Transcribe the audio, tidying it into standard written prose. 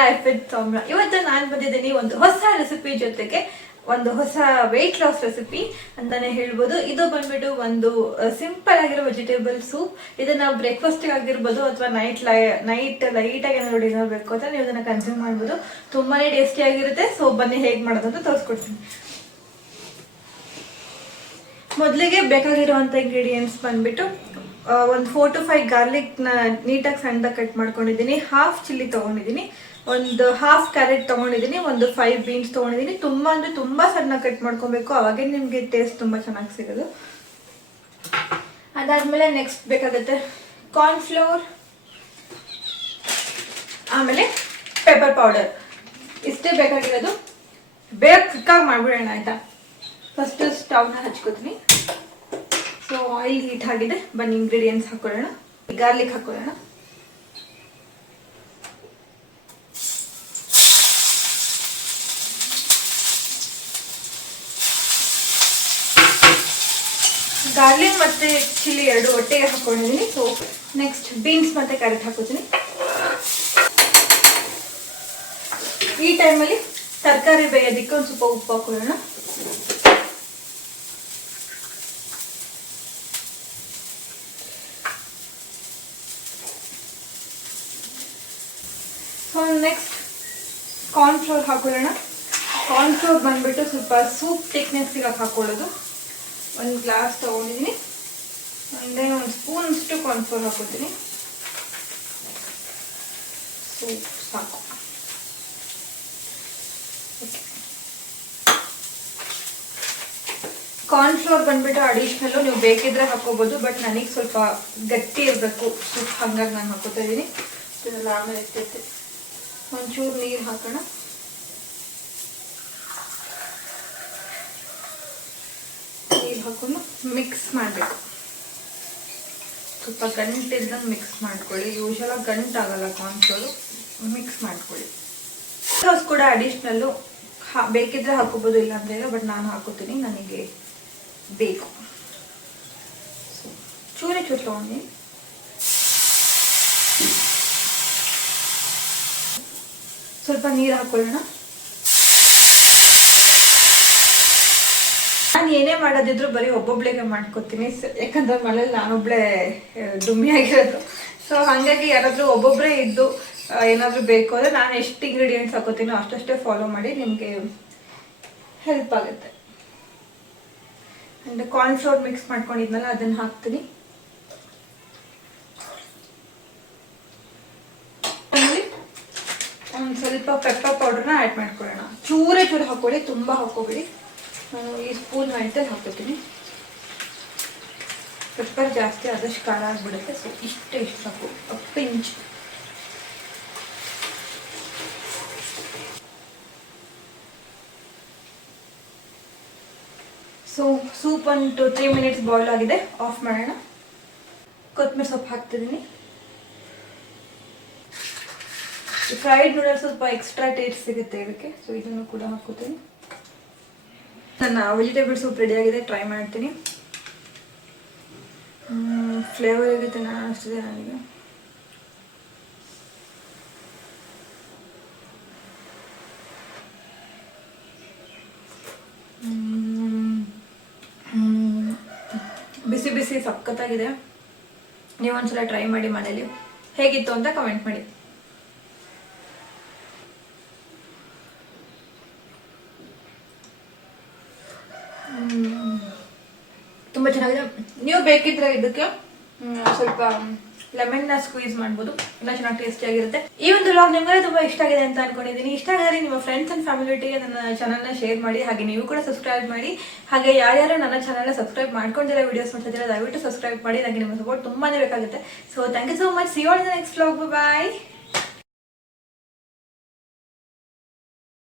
Life with ಸೌಮ್ಯ. ಇವತ್ತು ನಾನು ಬಂದಿದ್ದೀನಿ ಒಂದು ಹೊಸ ರೆಸಿಪಿ ಜೊತೆಗೆ, ಒಂದು ಹೊಸ ವೆಯ್ಟ್ ಲಾಸ್ ರೆಸಿಪಿ ಅಂತಾನೆ ಹೇಳ್ಬೋದು. ಇದು ಬಂದ್ಬಿಟ್ಟು ಒಂದು ಸಿಂಪಲ್ ಆಗಿರೋ ವೆಜಿಟೇಬಲ್ ಸೂಪ್. ಇದನ್ನ ಬ್ರೇಕ್ಫಾಸ್ಟ್ ಆಗಿರ್ಬೋದು ಅಥವಾ ನೈಟ್ ಲೈಟ್ ಆಗಿ ಏನಾದ್ರು ಡಿನ್ನರ್ ಬೇಕು ಅಂತ ನೀವು ಇದನ್ನ ಕನ್ಸ್ಯೂಮ್ ಮಾಡ್ಬೋದು. ತುಂಬಾನೇ ಟೇಸ್ಟಿ ಆಗಿರುತ್ತೆ. ಸೊ ಬನ್ನಿ ಹೇಗೆ ಮಾಡೋದು ಅಂತ ತೋರಿಸ್ಕೊಡ್ತೀನಿ. ಮೊದಲಿಗೆ ಬೇಕಾಗಿರುವಂತ ಇಂಗ್ರೀಡಿಯೆಂಟ್ಸ್ ಬಂದ್ಬಿಟ್ಟು ಒಂದು 4 to 5 ಗಾರ್ಲಿಕ್ ನ ನೀಟಾಗಿ ಸಣ್ಣದಾಗಿ ಕಟ್ ಮಾಡ್ಕೊಂಡಿದ್ದೀನಿ. ಹಾಫ್ ಚಿಲ್ಲಿ ತಗೊಂಡಿದ್ದೀನಿ, ಒಂದು ಹಾಫ್ ಕ್ಯಾರೆಟ್ ತಗೊಂಡಿದ್ದೀನಿ, ಒಂದು 5 ಬೀನ್ಸ್ ತಗೊಂಡಿದ್ದೀನಿ. ತುಂಬಾ ಅಂದ್ರೆ ತುಂಬಾ ಸಣ್ಣ ಕಟ್ ಮಾಡ್ಕೊಬೇಕು, ಅವಾಗೇ ನಿಮ್ಗೆ ಟೇಸ್ಟ್ ತುಂಬಾ ಚೆನ್ನಾಗಿ ಸಿಗೋದು. ಅದಾದ್ಮೇಲೆ ನೆಕ್ಸ್ಟ್ ಬೇಕಾಗುತ್ತೆ ಕಾರ್ನ್ಫ್ಲೋರ್, ಆಮೇಲೆ ಪೆಪ್ಪರ್ ಪೌಡರ್. ಇಷ್ಟೇ ಬೇಕಾಗಿರೋದು. ಬೇಗ ಕ್ವಿಕ್ಕಾಗಿ ಮಾಡ್ಬಿಡೋಣ ಆಯ್ತಾ. ಫಸ್ಟ್ ಸ್ಟವ್ನ ಹಚ್ಕೋತೀನಿ. ಸೊ ಆಯಿಲ್ ಹೀಟ್ ಆಗಿದೆ, ಬನ್ನಿ ಇಂಗ್ರೀಡಿಯೆಂಟ್ಸ್ ಹಾಕೊಳ್ಳೋಣ. ಗಾರ್ಲಿಕ್ ಹಾಕೊಳ್ಳೋಣ. ಗಾರ್ಲಿಕ್ ಮತ್ತೆ ಚಿಲ್ಲಿ ಎರಡು ಒಟ್ಟಿಗೆ ಹಾಕೊಂಡಿದ್ದೀನಿ. ಸೊ ನೆಕ್ಸ್ಟ್ ಬೀನ್ಸ್ ಮತ್ತೆ ಕ್ಯಾರೆಟ್ ಹಾಕೋತೀನಿ. ಈ ಟೈಮಲ್ಲಿ ತರಕಾರಿ ಬೇಯೋದಕ್ಕೆ ಒಂದು ಸ್ವಲ್ಪ ಉಪ್ಪು ಹಾಕೊಳ್ಳೋಣ. ನೆಕ್ಸ್ಟ್ ಕಾರ್ನ್ಫ್ಲೋರ್ ಹಾಕೊಳ್ಳೋಣ. ಕಾರ್ನ್ಫ್ಲೋರ್ ಬಂದ್ಬಿಟ್ಟು ಸ್ವಲ್ಪ ಸೂಪ್ ಥಿಕ್ನೆಸ್ಸಿಗೆ ಹಾಕೊಳ್ಳೋದು. ಒಂದು ಗ್ಲಾಸ್ ತಗೊಂಡಿದ್ದೀನಿ. ಅಂದರೆ ಒಂದು ಸ್ಪೂನ್ ಅಷ್ಟು ಕಾರ್ನ್ಫ್ಲೋರ್ ಹಾಕೋತೀನಿ. ಸೂಪ್ ಸಾಕು. ಕಾರ್ನ್ಫ್ಲೋರ್ ಬಂದ್ಬಿಟ್ಟು ಅಡಿಷ್ನಲ್ಲು ನೀವು ಬೇಕಿದ್ರೆ ಹಾಕೋಬಹುದು, ಬಟ್ ನನಗೆ ಸ್ವಲ್ಪ ಗಟ್ಟಿ ಇರಬೇಕು ಸೂಪ್, ಹಂಗಾಗಿ ನಾನು ಹಾಕೋತಾ ಇದ್ದೀನಿ. ಇದೆಲ್ಲ ಆಮೇಲೆ ಇರ್ತೈತೆ. ಒಂಚೂರು ನೀರು ಹಾಕೋಣ. ನೀರು ಹಾಕೊಂಡು ಮಿಕ್ಸ್ ಮಾಡಬೇಕು. ಸ್ವಲ್ಪ ಗಂಟಿಲ್ದಂಗೆ ಮಿಕ್ಸ್ ಮಾಡ್ಕೊಳ್ಳಿ. ಯೂಶಲ್ ಆಗಿ ಗಂಟಾಗಲ್ಲ ಕಾರ್ನ್ಫ್ಲೋರು, ಮಿಕ್ಸ್ ಮಾಡ್ಕೊಳ್ಳಿ. ಸಾಸ್ ಕೂಡ ಅಡಿಷ್ನಲ್ಲು ಬೇಕಿದ್ರೆ ಹಾಕೋಬೋದು, ಇಲ್ಲ ಅಂತ ಇಲ್ಲ, ಬಟ್ ನಾನು ಹಾಕೋತೀನಿ, ನನಗೆ ಬೇಕು. ಚೂರೇ ಚೂರು ತಗೊಂಡು ಸ್ವಲ್ಪ ನೀರು ಹಾಕೊಳ್ಳೋಣ. ನಾನು ಏನೇ ಮಾಡೋದಿದ್ರು ಬರೀ ಒಬ್ಬೊಬ್ಳಿಗೆ ಮಾಡ್ಕೋತೀನಿ, ಯಾಕಂದ್ರೆ ಮನೇಲಿ ನಾನೊಬ್ಳೆ ಡುಮ್ಮಿ ಆಗಿರೋದು. ಸೊ ಹಾಗಾಗಿ ಯಾರಾದ್ರೂ ಒಬ್ಬೊಬ್ಬರೇ ಇದ್ದು ಏನಾದರೂ ಬೇಕು ಅಂದರೆ ನಾನು ಎಷ್ಟು ಇಂಗ್ರೀಡಿಯೆಂಟ್ಸ್ ಹಾಕೋತೀನೋ ಅಷ್ಟಷ್ಟೇ ಫಾಲೋ ಮಾಡಿ, ನಿಮಗೆ ಹೆಲ್ಪ್ ಆಗುತ್ತೆ. ಆ್ಯಂಡ್ ಕಾರ್ನ್ಫ್ಲೋರ್ ಮಿಕ್ಸ್ ಮಾಡ್ಕೊಂಡಿದ್ನಲ್ಲ ಅದನ್ನು ಹಾಕ್ತೀನಿ. ಒಂದು ಸ್ವಲ್ಪ ಪೆಪ್ಪರ್ ಪೌಡರ್ನ ಆ್ಯಡ್ ಮಾಡ್ಕೊಳ್ಳೋಣ. ಚೂರೇ ಚೂರು ಹಾಕೊಳ್ಳಿ, ತುಂಬ ಹಾಕೋಬೇಡಿ. ನಾನು ಈ ಸ್ಪೂನ್ ಮೆಂಟಲ್ಲಿ ಹಾಕೋತೀನಿ. ಪೆಪ್ಪರ್ ಜಾಸ್ತಿ ಆದಷ್ಟು ಖಾರ ಆಗಿಬಿಡುತ್ತೆ. ಸೊ ಇಷ್ಟು ಸಾಕು, ಪಿಂಚ್. ಸೊ ಸೂಪ್ ಒಂದು 2-3 ಮಿನಿಟ್ಸ್ ಬಾಯ್ಲ್ ಆಗಿದೆ, ಆಫ್ ಮಾಡೋಣ. ಕೊತ್ತಂಬರಿ ಸೊಪ್ಪು ಹಾಕ್ತಿದ್ದೀನಿ. ಫ್ರೈಡ್ ನೂಡಲ್ಸ್ ಸ್ವಲ್ಪ ಎಕ್ಸ್ಟ್ರಾ ಟೇಸ್ಟ್ ಸಿಗುತ್ತೆ ಇದಕ್ಕೆ, ಸೊ ಇದನ್ನು ಕೂಡ ಹಾಕೋತೀನಿ. ನನ್ನ ವೆಜಿಟೇಬಲ್ ಸೂಪ್ ರೆಡಿ ಆಗಿದೆ, ಟ್ರೈ ಮಾಡ್ತೀನಿ. ಫ್ಲೇವರ್ ಆಗುತ್ತೆ ನಾನು ಅನಿಸ್ತಿದೆ ನನಗೆ. ಬಿಸಿ ಬಿಸಿ ಸಖತ್ತಾಗಿದೆ. ನೀವೊಂದ್ಸಲ ಟ್ರೈ ಮಾಡಿ ಮನೇಲಿ. ಹೇಗಿತ್ತು ಅಂತ ಕಮೆಂಟ್ ಮಾಡಿ. ತುಂಬ ಚೆನ್ನಾಗಿದೆ. ನೀವು ಬೇಕಿದ್ರೆ ಇದಕ್ಕೆ ಸ್ವಲ್ಪ ಲೆಮನ್ನ ಸ್ಕ್ವೀಸ್ ಮಾಡ್ಬೋದು, ಇನ್ನೂ ಚೆನ್ನಾಗಿ ಟೇಸ್ಟಿ ಆಗಿರುತ್ತೆ. ಈ ಒಂದು ವ್ಲಾಗ್ ನಿಮಗೆ ತುಂಬ ಇಷ್ಟ ಆಗಿದೆ ಅಂತ ಅನ್ಕೊಂಡಿದ್ದೀನಿ. ಇಷ್ಟ ಆಗಿದ್ರೆ ನಿಮ್ಮ ಫ್ರೆಂಡ್ಸ್ ಅಂಡ್ ಫ್ಯಾಮಿಲಿಟಿಗೆ ನನ್ನ ಚಾನಲ್ನ ಶೇರ್ ಮಾಡಿ, ಹಾಗೆ ನೀವು ಕೂಡ ಸಬ್ಸ್ಕ್ರೈಬ್ ಮಾಡಿ. ಹಾಗೆ ಯಾರ್ಯಾರು ನನ್ನ ಚಾನಲ್ನ ಸಬ್ಸ್ಕ್ರೈಬ್ ಮಾಡ್ಕೊಂಡಿರೋ ವಿಡಿಯೋಸ್ ಮಾಡ್ತಿದ್ದೀರಾ ದಯವಿಟ್ಟು ಸಬ್ಸ್ಕ್ರೈಬ್ ಮಾಡಿ. ನನಗೆ ನಿಮ್ಮ ಸಪೋರ್ಟ್ ತುಂಬಾನೇ ಬೇಕಾಗುತ್ತೆ. So thank you so much. See you on the next vlog. Bye.